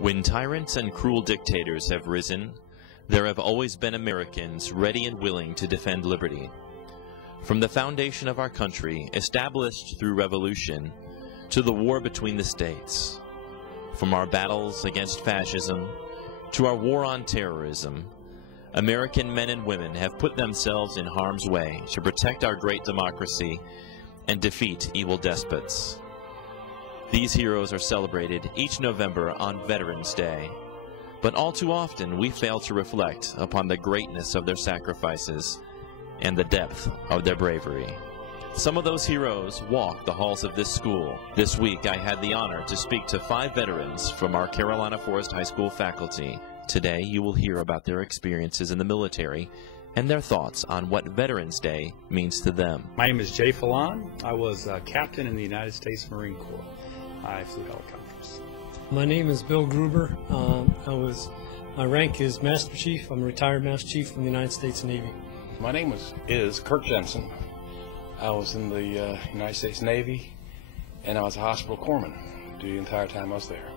When tyrants and cruel dictators have risen, there have always been Americans ready and willing to defend liberty. From the foundation of our country, established through revolution, to the war between the states, from our battles against fascism to our war on terrorism, American men and women have put themselves in harm's way to protect our great democracy and defeat evil despots. These heroes are celebrated each November on Veterans Day, but all too often we fail to reflect upon the greatness of their sacrifices and the depth of their bravery. Some of those heroes walk the halls of this school. This week I had the honor to speak to 5 veterans from our Carolina Forest High School faculty. Today you will hear about their experiences in the military and their thoughts on what Veterans Day means to them. My name is Jay Fallon. I was a captain in the United States Marine Corps. I flew helicopters. My name is Bill Gruber. My rank is Master Chief. I'm a retired Master Chief from the United States Navy. My name is Kirk Jensen. I was in the United States Navy, and I was a hospital corpsman the entire time I was there.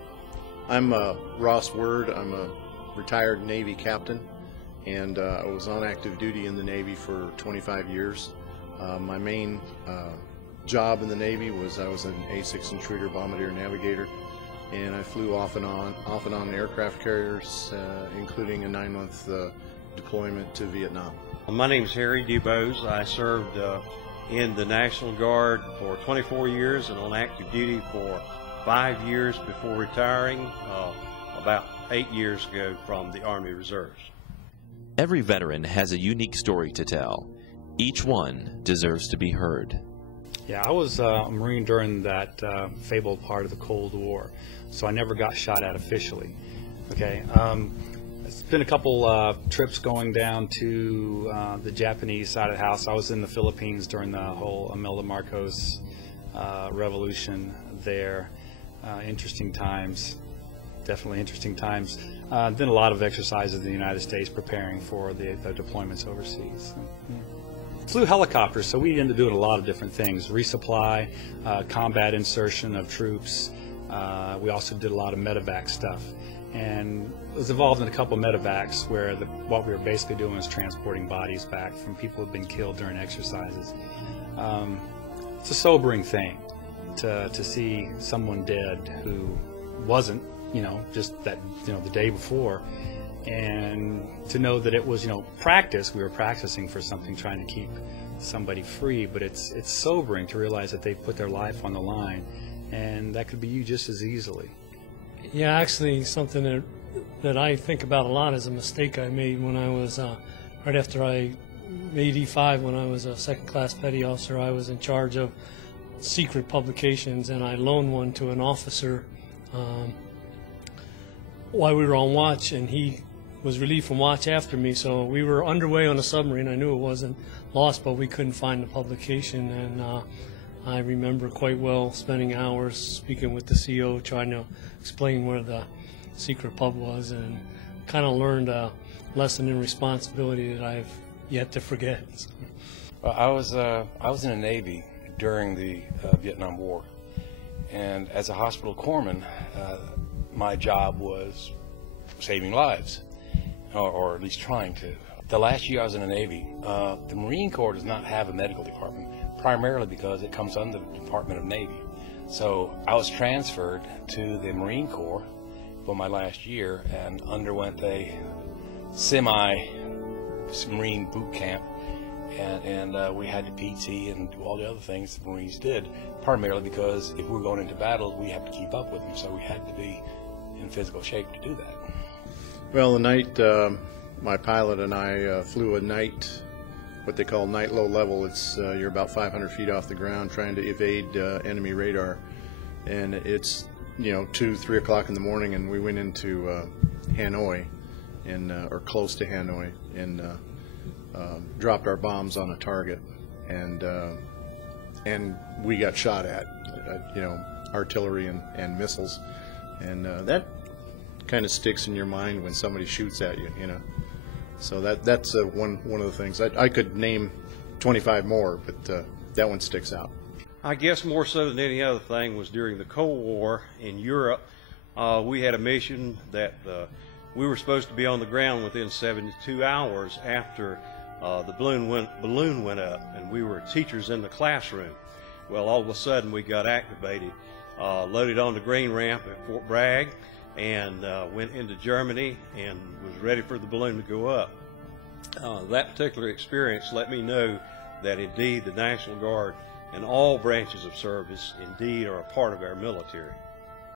I'm Ross Word. I'm a retired Navy captain, and I was on active duty in the Navy for 25 years. My main job in the Navy was I was an A6 intruder bombardier navigator, and I flew off and on aircraft carriers, including a 9-month deployment to Vietnam. My name is Harry DuBose. I served in the National Guard for 24 years and on active duty for 5 years before retiring about 8 years ago from the Army Reserves. Every veteran has a unique story to tell. Each one deserves to be heard. Yeah, I was a Marine during that fabled part of the Cold War, so I never got shot at officially. Okay, it's been a couple trips going down to the Japanese side of the house. I was in the Philippines during the whole Imelda Marcos revolution there. Interesting times, definitely interesting times. Then a lot of exercises in the United States preparing for the deployments overseas. Flew helicopters, so we ended up doing a lot of different things: resupply, combat insertion of troops. We also did a lot of medevac stuff, and was involved in a couple of medevacs where what we were basically doing was transporting bodies back from people who had been killed during exercises. It's a sobering thing to see someone dead who wasn't, just that, the day before. And to know that it was, practice. We were practicing for something, trying to keep somebody free. But it's sobering to realize that they put their life on the line, and that could be you just as easily. Yeah, actually, something that I think about a lot is a mistake I made when I was right after I made E5. When I was a second-class petty officer, I was in charge of secret publications, and I loaned one to an officer while we were on watch, and he was relieved from watch after me. So we were underway on a submarine. I knew it wasn't lost, but we couldn't find the publication. And I remember quite well spending hours speaking with the CO, trying to explain where the secret pub was, and kind of learned a lesson in responsibility that I've yet to forget. Well, I was in the Navy during the Vietnam War, and as a hospital corpsman, my job was saving lives. Or at least trying to. The last year I was in the Navy, the Marine Corps does not have a medical department, primarily because it comes under the Department of Navy. So I was transferred to the Marine Corps for my last year and underwent a semi-Marine boot camp, and we had to PT and do all the other things the Marines did, primarily because if we were going into battle, we have to keep up with them, so we had to be in physical shape to do that. Well, the night my pilot and I flew a night, what they call night low level. It's you're about 500 feet off the ground trying to evade enemy radar, and it's 2-3 o'clock in the morning, and we went into Hanoi, or close to Hanoi, and dropped our bombs on a target, and we got shot at, artillery and missiles, and that kind of sticks in your mind when somebody shoots at you, So that's one of the things. I could name 25 more, but that one sticks out. I guess more so than any other thing was during the Cold War in Europe, we had a mission that we were supposed to be on the ground within 72 hours after the balloon went up, and we were teachers in the classroom. Well, all of a sudden we got activated, loaded on the green ramp at Fort Bragg, and went into Germany and was ready for the balloon to go up. That particular experience let me know that indeed the National Guard and all branches of service indeed are a part of our military.